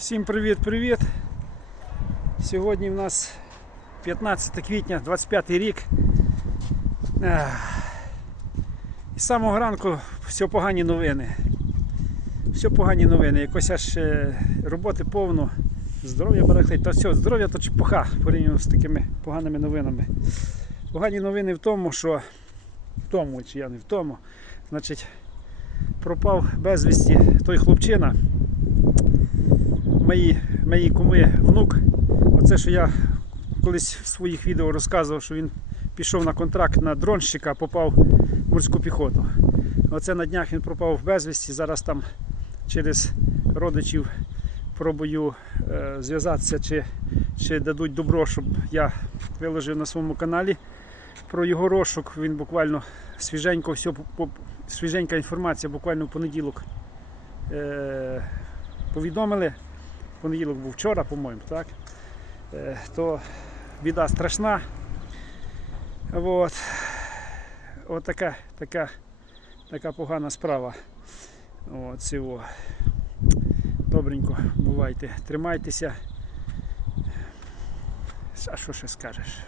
Всім привіт-привіт! Сьогодні в нас 15 квітня, 25 рік. І з самого ранку все погані новини. Все погані новини. Якось аж е, роботи повно, здоров'я барахлить. Та все, здоров'я то чепуха порівняно з такими поганими новинами. Погані новини в тому, що в тому, чи я не в тому, значить, пропав безвісті той хлопчина мої, мої куми внук. Оце, що я колись в своїх відео розказував, що він пішов на контракт на дронщика, попав в морську піхоту. Оце на днях він пропав в безвісті. Зараз там через родичів пробую е, зв'язатися, чи, чи дадуть добро, щоб я виложив на своєму каналі про його розшук. Він буквально свіженько, все, свіженька інформація, буквально в понеділок е, повідомили понеділок був вчора, по-моєму, так? Е, то біда страшна. От. От така, така, така погана справа. От, цього. Добренько, бувайте, тримайтеся. А що ще скажеш?